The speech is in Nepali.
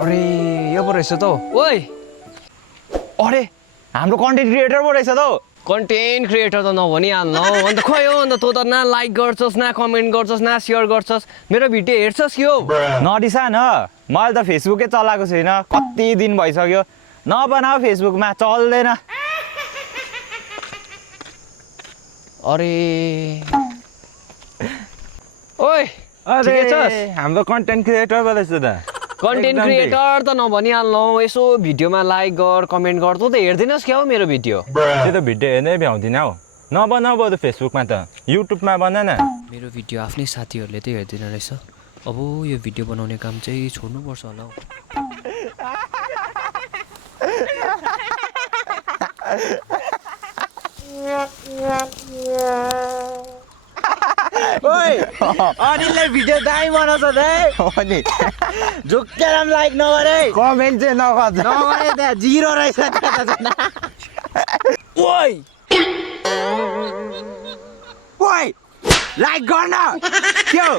अरे यो पो रहेछ त ओइ अरे हाम्रो कन्टेन्ट क्रिएटर पो रहेछ त कन्टेन्ट क्रिएटर त नभनिहाल्न हौ अन्त खोइ हो अन्त तँ त न लाइक गर्छस् न कमेन्ट गर्छस् न सेयर गर्छस् मेरो भिडियो हेर्छस् कि हो नरिसा न मैले त फेसबुकै चलाएको छैन कति दिन भइसक्यो नबनाऊ फेसबुकमा चल्दैन अरे ओइ ठिकै छस् हाम्रो कन्टेन्ट क्रिएटर पो रहेछ त कन्टेन्ट क्रिएटर त नभनिहाल्न हौ यसो भिडियोमा लाइक गर कमेन्ट गर तँ त हेर्दिनस् क्या हौ मेरो भिडियो त्यो त भिडियो हेर्नै भ्याउँदिन हौ नबनाऊ बरु फेसबुकमा त युट्युबमा बना न मेरो भिडियो आफ्नै साथीहरूले त हेर्दैन रहेछ अब यो भिडियो बनाउने काम चाहिँ छोड्नुपर्छ होला हौ ओइ अनिलले भिडियो दामी बनाउँछ त अनि झुक्केर पनि लाइक नगरे कमेन्ट चाहिँ नगर्छ नगरे त्यहाँ जिरो रहेछ त्यहाँ त ओइ ओइ लाइक गर्न के हो